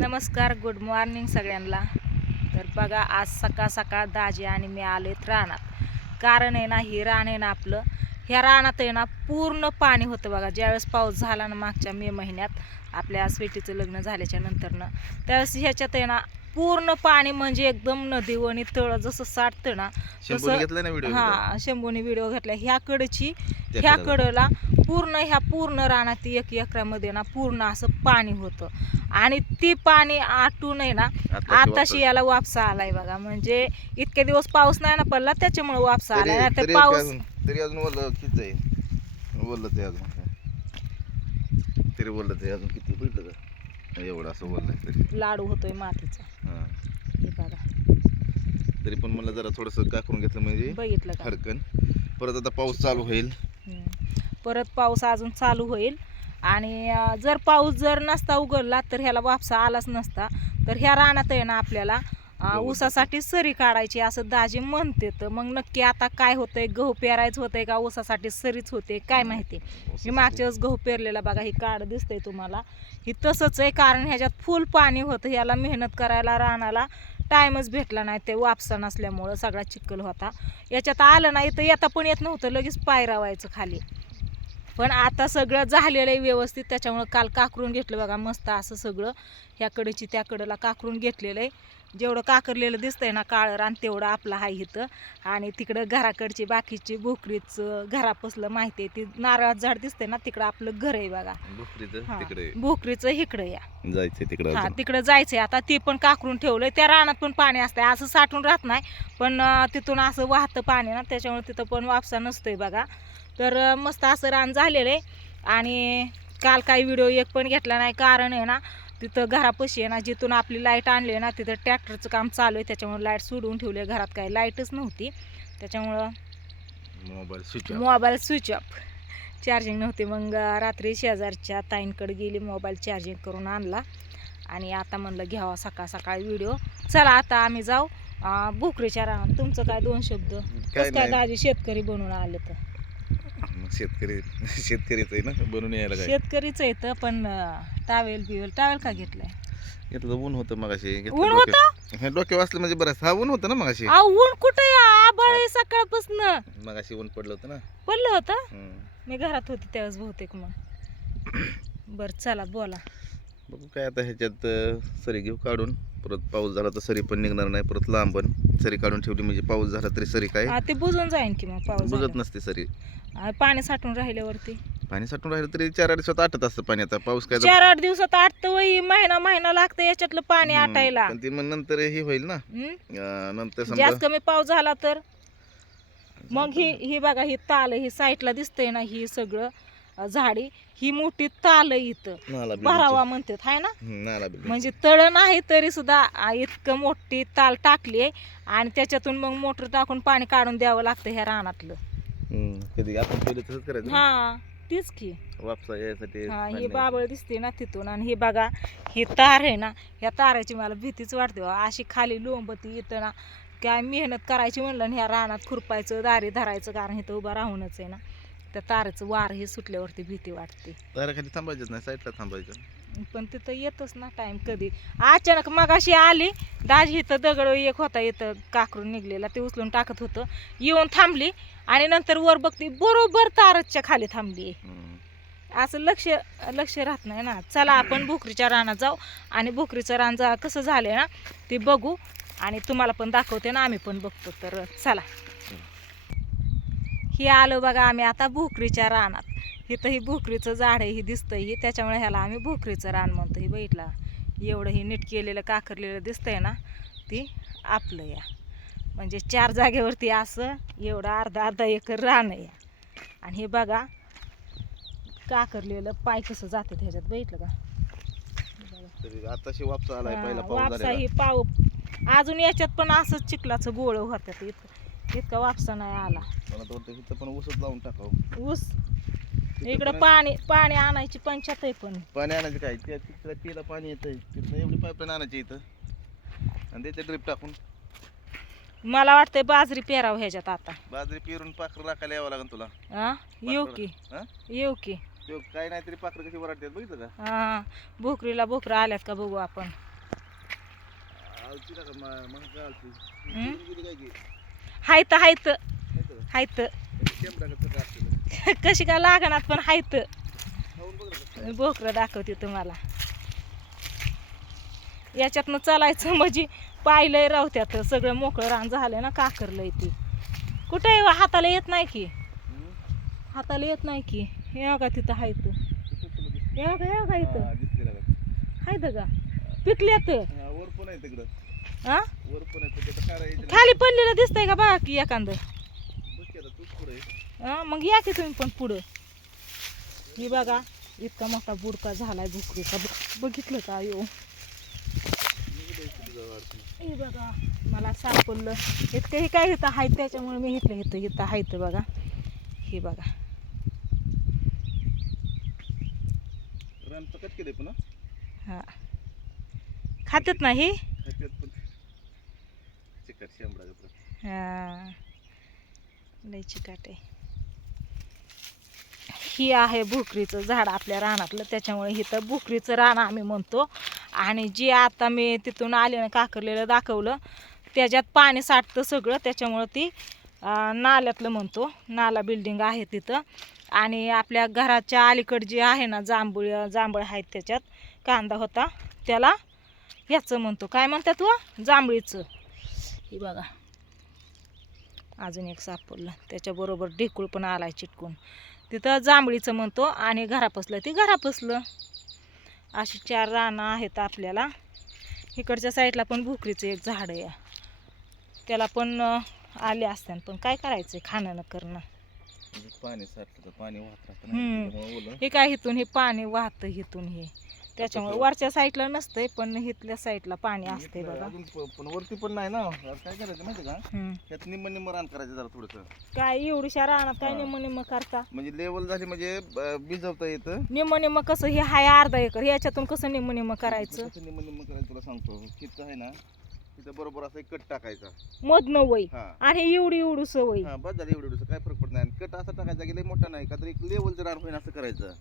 नमस्कार, good morning सगळ्यांना. तर बघा, आज सकाळ सकाळ दाजी आणि मी आलोत रानात. कारण आहे ना, ही रान आहे ना आपलं, ह्या रानात आहे ना पूर्ण पाणी होतं बघा. ज्यावेळेस पाऊस झाला ना मागच्या मे महिन्यात आपल्या स्वीटीचं लग्न झाल्याच्या नंतरनं, त्यावेळेस ह्याच्यात आहे ना पूर्ण पाणी, म्हणजे एकदम नदीवणी तळ जसं साठतं ना तसं. हा, शंभूने व्हिडिओ घेतला. ह्या कडला पूर्ण रानात 1 एकरामध्ये ना पूर्ण असं पाणी होतं. आणि ती पाणी आटून आहे ना आताशी याला वापसा आलाय बघा. म्हणजे इतके दिवस पाऊस नाही ना पडला, त्याच्यामुळे वापसा आलाय. नाही तर पाऊस तरी अजून बोललं किती आहे, बोललं ते अजून तरी बोललं ते अजून किती बघितलं का एवढं असं बोललंय तरी लाडू होतोय मातीचा. हे बघा, तरी पण मला जरा थोडंसं काकरून घेतलं म्हणजे बघितलं का? हरकन. परत आता पाऊस चालू होईल. परत पाऊस अजून चालू होईल. आणि जर पाऊस नसता उघडला तर ह्याला वापसा आलाच नसता. तर ह्या रानात आहे ना आपल्याला ऊसासाठी सरी काढायची असं दाजी म्हणते. तर मग नक्की आता काय होतंय, गहू पेरायचं होतंय का ऊसासाठी सरीच होते काय माहिती. मी मागच्या वेळेस गहू पेरलेला बघा, ही काढ दिसतंय तुम्हाला, ही तसंच आहे. कारण ह्याच्यात फुल पाणी होतं. ह्याला मेहनत करायला रानाला टाईमच भेटला नाही, ते वापसा नसल्यामुळं सगळा चिखल होता. याच्यात आलं नाही तर येता पण येत नव्हतं, लगेच पायरावायचं खाली. पण आता सगळं झालेलं आहे व्यवस्थित. त्याच्यामुळं काल काकरून घेतलं बघा मस्त असं सगळं. ह्याकडची त्याकडला काकरून घेतलेलं आहे. जेवढं काकरलेलं दिसतंय ना काळं रान, तेवढं आपलं आहे इथं. आणि तिकडं घराकडची बाकीची भोकरीचं घरापसलं माहिती आहे, ती नारळाचं झाड दिसतंय ना, तिकडं आपलं घर आहे बघा. भोकरीचं इकडं या जायचंय तिकडं. हा, तिकडं जायचंय आता. ते पण काकरून ठेवलंय. त्या रानात पण पाणी असतंय, असं साठून राहत नाही, पण तिथून असं वाहतं पाणी ना, त्याच्यामुळे तिथं पण वापसा नसतोय बघा. तर मस्त असं रान झालेलं आहे. आणि काल काही व्हिडिओ एक पण घेतला नाही. कारण आहे ना, तिथं घरापाशी आहे ना, जिथून आपली लाईट आणली आहे ना, तिथं ट्रॅक्टरचं काम चालू आहे. त्याच्यामुळे लाईट सोडून ठेवली आहे. घरात काही लाईटच नव्हती, त्याच्यामुळं मोबाईल स्विच ऑफ, चार्जिंग नव्हती. मग रात्री शेजारच्या ताईंकडे गेली, मोबाईल चार्जिंग करून आणला. आणि आता म्हणलं घ्यावा सकाळ सकाळी व्हिडिओ. चला आता आम्ही जाऊ भोकरीच्या रानात. तुमचं काय 2 शब्द? कसं काय दाजी शेतकरी बनून आले? तर शेतकरीच आहे ना, बनून यायला काय शेतकरीच आहे तर, पण टावेल का घेतलाय? घेतलं. ऊन होतं मगाशी. ऊन होतं? डोके वाचलं म्हणजे बरं. हा, ऊन होतं ना मगाशी. ऊन कुठे, आभाळ सकाळपासून. मगाशी ऊन पडलं होतं ना. पडलं होतं? मी घरात होते त्यावेळेस बहुतेक. मग बरं चला बोला. बघू काय आता ह्याच्यात सरी घेऊ काढून. परत पाऊस झाला तर सरी पण निघणार नाही. परत लांब पण सरी काढून ठेवली म्हणजे पाऊस झाला तरी सरी काय ते बुजून जाईन की. मग पाऊस बुजत नसते सरी. पाणी साठून राहिल्यावरती. पाणी साठून राहिलं तरी 4-8 दिवसात आटत असतं पाणी. आता पाऊस काय 4-8 दिवसात आटतं वही, महिना लागतं याच्यातलं पाणी आटायला. पण ती मग नंतर हे होईल ना, नंतर जास्त कमी पाऊस झाला तर. मग ही बघा, ही ताल ही साईडला दिसतंय ना, ही सगळं झाडी, ही मोठी ताल इथं भरावा म्हणतात, हाय ना. म्हणजे तळ नाही तरी सुद्धा इतकं मोठी ताल टाकली आहे. आणि त्याच्यातून मग मोटर टाकून पाणी काढून द्यावं लागतं ह्या रानातलं. कधी आपण केलं तसंच करायचं. हा, तीच की वापसा यासाठी. हा, ही बाबळ दिसते ना तिथून. आणि ही बघा, ही तार आहे ना, ह्या ताराची मला भीतीच वाटते. अशी खाली लोंबती येतं ना, काय मेहनत करायची म्हणलं आणि ह्या रानात खुरपायचं, दारी धरायचं. कारण इथं उभं राहूनच आहे ना, त्या ताराचं वार हे सुटल्यावरती भीती वाटते. ताराखाली थांबायचं नाही, साईडला थांबायचं. पण तिथं येतच ना टाइम कधी. अचानक मगाशी आली दाजी, इथं दगड एक होता इथं काकरून निघलेला, ते उचलून टाकत होतं. येऊन थांबली आणि नंतर वर बघते, बरोबर तारच्या खाली थांबली. असं लक्ष राहत नाही ना. चला आपण भोकरीच्या रानात जाऊ आणि भोकरीचं रान कसं झालंय ना ते बघू. आणि तुम्हाला पण दाखवते ना, आम्ही पण बघतो. तर चला. ही आलो बघा आम्ही आता भोकरीच्या रानात. इथं ही भोकरीचं झाड आहे, ही दिसतंय ही, त्याच्यामुळे ह्याला आम्ही भोकरीचं रान म्हणतो. ही बघितला एवढं ही नीट केलेलं काकरलेलं दिसतंय ना, ती आपलं या. म्हणजे 4 जागेवरती असं एवढं अर्धा एकर रान आहे. आणि हे बघा काकरलेलं पाय कसं जाते ह्याच्यात, बघितलं का? वापसा ही पाव अजून याच्यात पण असंच चिखलाचं गोळ होत्यात. इतका वापसा नाही आला. पण ऊसच लावून टाकावं. ऊस इकडं पाणी आणायची पंचायत आहे. पण पाणी आणायचं काय, तिला पाणी येतंय तिथं, एवढी पाईपलाईन आणायची इथं आणि त्याचे ड्रिप टाकून. मला वाटतंय बाजरी पेरावं ह्याच्यात आता. बाजरी पेरून पाखरं राखायला यावं लागेल तुला. येऊ की काय नाही तरी पाखरं कशी वराडतात बघितलं का? भोकरीला बोकरं आल्यात का बघू आपण. आलती का मग काय आलती हम्म? गेली काय की हायत हायत माहिती हायत शेंबडागत काय असतं कशी काय लागणार पण हायत खाऊन बघ ना कसं आहे. बोकरं दाखवते तुम्हाला याच्यातनं चालायचं म्हणजे पाहिलंय राहत्यात सगळं मोकळं रान झालं ना काकरलंय ती कुठे हाताला येत नाही की हाताला येत नाही की हे बघा तिथं हायत तिथं तुला दिसतं. हे बघा इथं हा, दिसते का हायत का पिकल्यात हा, वर पण आहे तिकडं हा वर पण आहे त्याचं काय राहायचं खाली पडलेलं दिसतंय का बघा की एखादं बघ की आता तूच पुढे हा मग या की तुम्ही पण पुढं ही बघा इतका मोठा बुडका झालाय भुकरीचा बघितलं का यो हे बघा मला सापडलं इतकं हे काय इथं आहे त्याच्यामुळे मी इथं आहे बघा हे बघा रान पकड केले पण हा खात्यात नाही खात्यात पण चिकट शेंबडागत हा लय चिकाट आहे ही आहे भुकरीचं झाड आपल्या रानातलं त्याच्यामुळे इथं भुकरीचं रान आम्ही म्हणतो आणि जी आता मी तिथून आले ना काकरलेलं दाखवलं त्याच्यात पाणी साठतं सगळं त्याच्यामुळं ती नाल्यातलं म्हणतो नाला बिल्डिंग आहे तिथं आणि आपल्या घराच्या अलीकड जी आहे ना जांभळ आहेत त्याच्यात कांदा होता त्याला ह्याचं म्हणतो काय म्हणतात व जांभळीचं हे बघा अजून एक सापडलं त्याच्याबरोबर ढेकूळ पण आलाय चिटकून तिथं जांभळीचं म्हणतो आणि घरापसलं ती घरापसलं अशी 4 रानं आहेत आपल्याला इकडच्या साईडला पण भुकरीचं एक झाड आहे त्याला पण आले असतात पण काय करायचं खाणं न करणं पाणी साठलं तर पाणी वाहत राहतं हम्म. ना त्याच्यामुळे ओलं हे काय इथून हे पाणी वाहतं इथून हे त्याच्यामुळे वरच्या साईडला नसतंय पण इथल्या साईडला पाणी असतंय बघा अजून पण वरती पण नाही ना काय करायचं माहिती का हम्म. त्यात निम्म रान करायचं जरा थोडंसं काय एवढीशा रानात काय हा. निम्म करता म्हणजे लेवल झाली म्हणजे भिजवता येतं निम्म कसं हे हाय अर्धा एकर ह्याच्यातून कसं निम्म करायचं कसं निम्म करायचं तुला सांगतो तिथं आहे ना तिथं बरोबर असं एक कट टाकायचा मधनं वय हा आणि एवढी सवय हा बस झालं एवढं काय फरक पडत नाही कट असा टाकायचा की लय मोठा नाही का तर एक लेवलचं रान होईल असं करायचं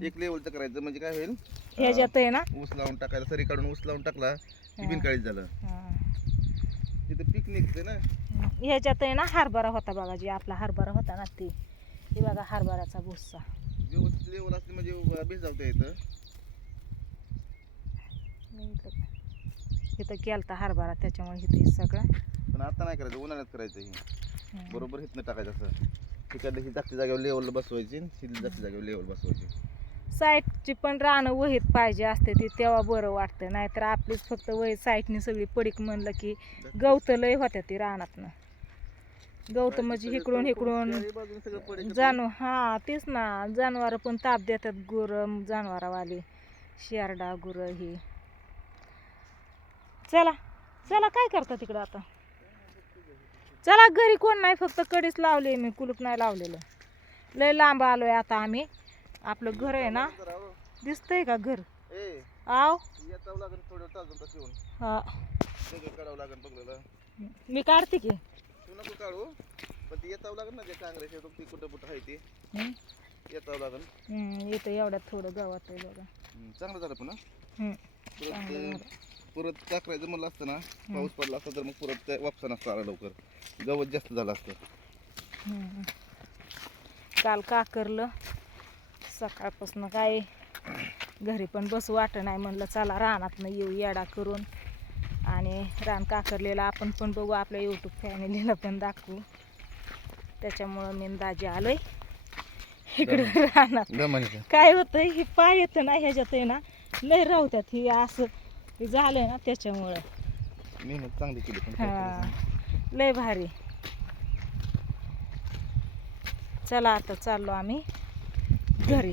एक लेवलचं करायचं म्हणजे काय होईल ह्याच्यात आहे ना ऊस लावून टाकायला सरी काढून ऊस लावून टाकला की बिनकाळीत झालं हा. तिथं पीक निघते ना ह्याच्यात आहे ना हरभरा होता बघा जी आपला हरभरा होता ना ती हे बघा हरभऱ्याचा भुस्सा व्यवस्थित लेवल असली म्हणजे भिजवता येतं इथं केलता हरभरा त्याच्यामुळे इथे सगळं पण आता नाही करायचं उन्हाळ्यात करायचं हे बरोबर हिथनं टाकायचं असं तिकडलं ही जागच्या जागेवर लेवल बसवायची ही जागच्या जागेवर लेवल बसवायची साईडची पण रानं वहीत पाहिजे असते ती तेव्हा बरं वाटतं नाहीतर आपलीच फक्त वहीत साईडनी सगळी पडीक म्हणलं की गवत लय होत्या ती रानातनं गवत म्हणजे इकडून हा तेच ना जनावर पण ताप देतात गुरं जनावरावाली शेरडा गुरं ही चला चला काय करता तिकडं आता चला घरी कोण नाही फक्त कडीच लावले मी कुलूप नाही लावलेलं लय लांब आलोय आता आम्ही आपलं घर आहे ना दिसतंय का घर आव हा मी काढते की नको काढू पण ती येतावं लागेल ना जे काँग्रेस ती कुठं कुठं आहे ती येतावं लागेल इथं एवढ्यात थोडं गवत आहे बघा चांगलं झालं पण चांगलं झालं. परत टाकायचं म्हणलं असतं ना पाऊस पडला असता तर मग परत वापसा नसतं आला लवकर गवत जास्त झालं असतं काल काकरलं सकाळपासून काय घरी पण बसू वाटत नाही म्हणलं चला रानातनं येऊ येडा करून आणि रान काकरलेलं आपण पण बघू आपल्या यूट्यूब फॅमिलीला पण दाखवू त्याच्यामुळं मी दाजी आलोय इकडं रानात काय होतंय हे पाय येतं ना ह्याच्यात आहे ना लय राहत्यात ही असं हे झालंय ना त्याच्यामुळं मेहनत चांगली केली पण हा लय भारी चला आता चाललो आम्ही घरी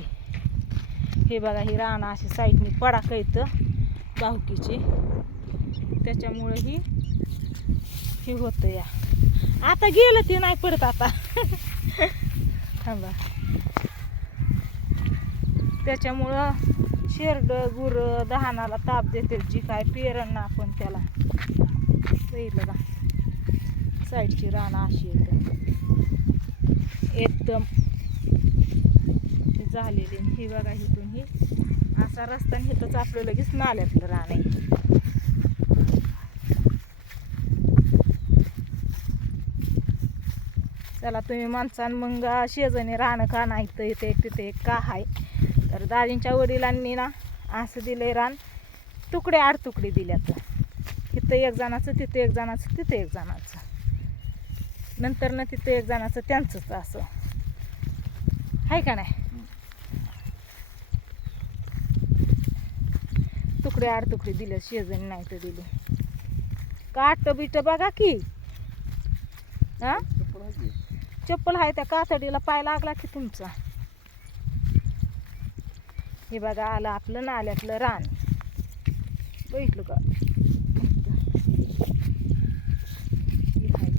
हे बघा ही रानं अशी साईडनी पडाक येतं बाहुकीची त्याच्यामुळे ही होतं या आता गेलं ते नाही परत आता थांबा त्याच्यामुळं शेरड गुर दहानाला ताप देते जी काय पेरण ना आपण त्याला बघितलं का साईडची रानं अशी एकदम झालेली ही बघा इथून ही असा रस्ता इथंच आपलं लगेच नाल्यातलं रान आहे त्याला तुम्ही माणसान मग शेजारी रानं का नाही तर इथे तिथे का आहे. तर दाजींच्या वडिलांनी ना असं दिलंय रान, तुकडे आड तुकडे दिल्यात. तिथं एक जणाचं, तिथं एक जणाचं, तिथं एक जणाचं, नंतर ना तिथं एक जणाचं त्यांचंच असं आहे का नाही. तुकडे आड तुकडे दिले, शेजारी नाही तर दिले. काट बिट बघा की. हा चप्पल आहे त्या कातडीला पाय लागला की तुमचा. हे बघा आलं आपलं नाल्यातलं रान, बघितलं का.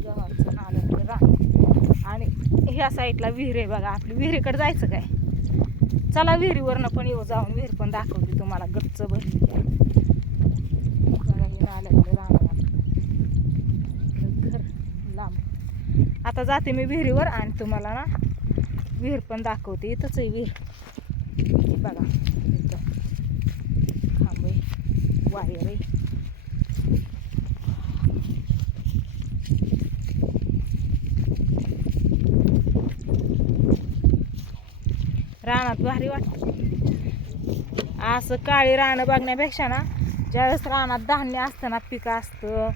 गव्हाचं नाल्यातलं रान आणि ह्या साईडला विहीर आहे बघा आपली. विहिरीकडे जायचं काय, चला विहिरीवरनं पण येऊ, जाऊन विहीर पण दाखवते तुम्हाला गच्च भरली आहे बघा. हे नाल्यातलं रान घर लांब. आता जाते मी विहिरीवर आणि तुम्हाला ना विहीर पण दाखवते. इथंच आहे विहीर बघा, इथं खांब आहे, वायर आहे. रानात भारी वाटत असं. काळी रानं बघण्यापेक्षा ना ज्यावेळेस रानात धान्य असतं ना, पिकं असतं,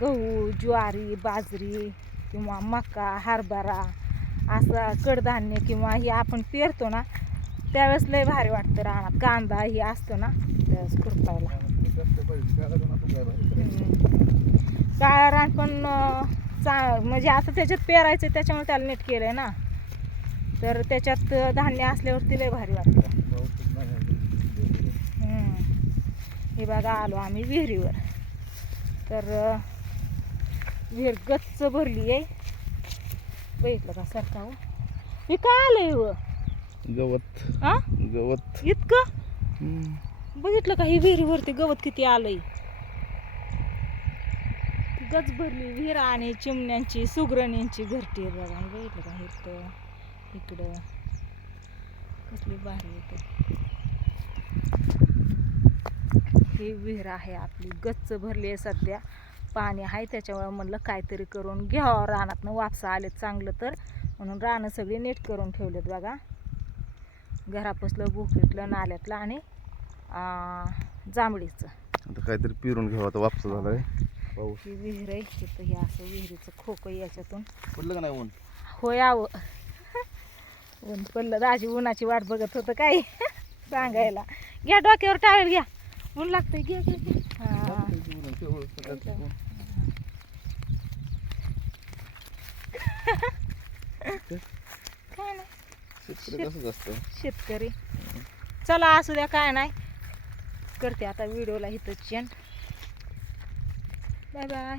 गहू, ज्वारी, बाजरी किंवा मका, हरभरा असं कडधान्य किंवा हे आपण पेरतो ना, त्यावेळेस लय भारी वाटतं. रानात कांदा हे असतो ना त्यावेळेस खुरपायला. काळा रान पण म्हणजे आता त्याच्यात पेरायचं त्याच्यामुळे त्याला नीट केलंय ना, तर त्याच्यात धान्य असल्यावरती लय भारी वाटतं. हे बघा आलो आम्ही विहिरीवर. तर विहीर गच्च भरली आहे, बघितलं का सरका. हे काय आलंय व गवत. हा गवत इतकं बघितलं का. ही विहिरीवरती गवत किती आलंय. गच भरली विहीर आणि चिमण्यांची, सुगरणींची घरटी आहे बघा. हे बघितलं का. इथं इकडं कसली भारी येते. ही विहीर आहे आपली, गच्च भरली आहे. सध्या पाणी आहे त्याच्यामुळे म्हणलं काहीतरी करून घ्यावं. रानातनं वापसा आलेत चांगलं तर, म्हणून रानं सगळी नीट करून ठेवलेत बघा. घरापासलं, बुकीतलं, नाल्यातलं आणि जांभळीचं. आता काहीतरी पिरून घ्यावं. आता वापस झालाय पाऊस. ही विहीर आहे तिथं. हे असं विहिरीचं खोकं याच्यातून पडलं का नाही ऊन. होय आव ऊन पडलं. दाजी उन्हाची वाट बघत होतं काय सांगायला. घ्या डोक्यावर टावेल घ्या, ऊन लागतंय. घ्या घ्या घ्या. हा काय नाही, शेतकरी कसंच असतं. शेतकरी. चला असू द्या, काय नाही. करते आता व्हिडिओला इथंच एंड. Bye bye.